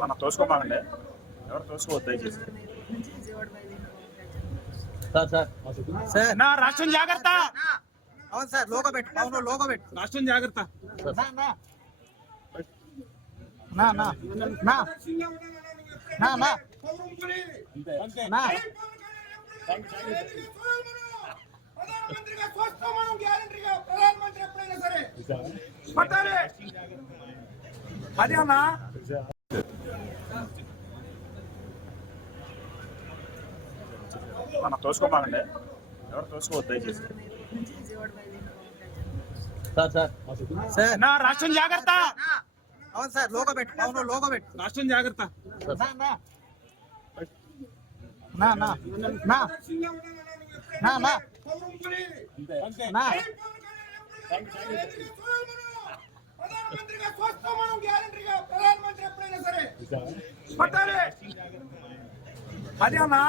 మనం తోసుకోమానండి, ఎవరు తోసుకోవద్దు దయచేసి. సార్ నా రాష్ట్రం జాగ్రత్త. అవును సార్, లోగో పెట్టు, అవును లోగో పెట్టు. రాష్ట్రం జాగ్రత్త. నా నా నా నా నా నా ప్రధానమంత్రిగా చూస్తాం మనం, గ్యారంటీగా ప్రధానమంత్రి ఎప్పుడైనా సరే పట్టాలి. అదే అన్నా. మనం తోసుకోమానండి, ఎవరు తోసుకోవద్దు దయచేసి. సార్ నా రాష్ట్రం జాగ్రత్త. అవును సార్, లోగో పెట్టు, అవును లోగో పెట్టు. రాష్ట్రం జాగ్రత్త. నా నా నా నా నా నా ప్రధానమంత్రిగా చూస్తాం మనం, గ్యారంటీగా ప్రధానమంత్రి ఎప్పుడైనా సరే పట్టాలి. అదే అన్నా.